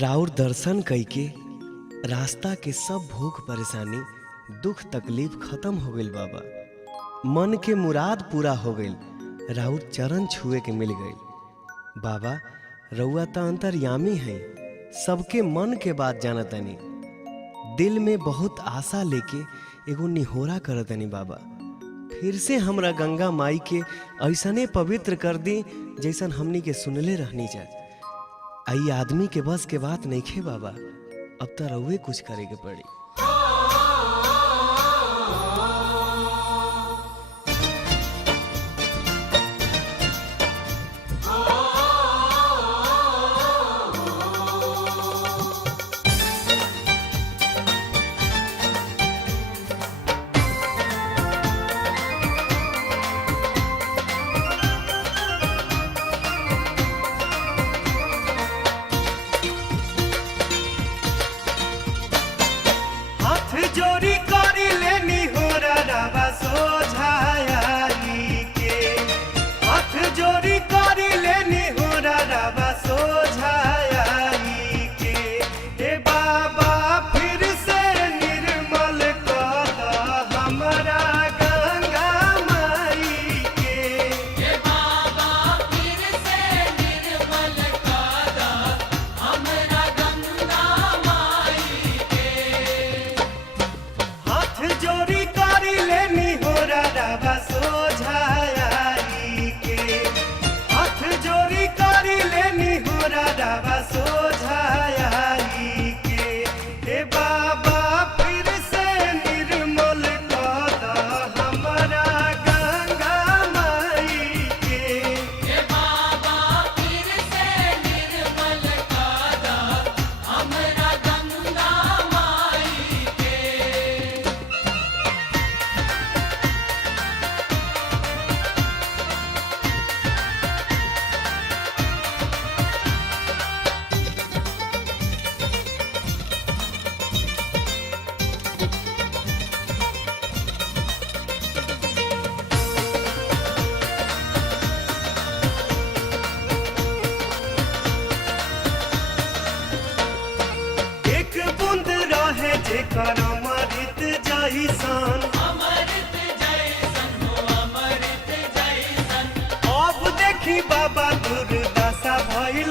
राउर दर्शन कइके रास्ता के सब भूख परेशानी दुख तकलीफ खत्म हो गइल बाबा। मन के मुराद पूरा हो गइल, राउर चरण छुए के मिल गइल। बाबा रउआ त अंतर्यामी है, सबके मन के बात जानतनी। दिल में बहुत आशा लेके एगो निहोरा करतनी बाबा, फिर से हमरा गंगा माई के ऐसने पवित्र कर दी जैसन हमनी के सुनले रहनी जा। आई आदमी के बस के बात नहीं खे बाबा, अब तो रउए कुछ करे के पड़ी। जोरी करी लेनी हो रवा सोझाई के, हाथ जोरी करी लेनी हो रवा सोझाई के। ए बाबा फिर से निर्मल कर हमरा गंगा माई के। ए बाबा फिर से निर्मल कर हमरा गंगा माई के। हाथ जोरी करी लेनी हो रवा सोझाई के, हाथ जोरी करी लेनी हो रवा सोझाई के। हे बाबा फिर से निर्मल कर हमरा गंगा माई के। ए बाबा फिर से निर्मल कर हमरा गंगा माई के। एक बूंद रहे जेकर अमृत जैसन, अमृत जैसन हो अमृत जैसन। अब देखी बाबा दुर्दशा भइल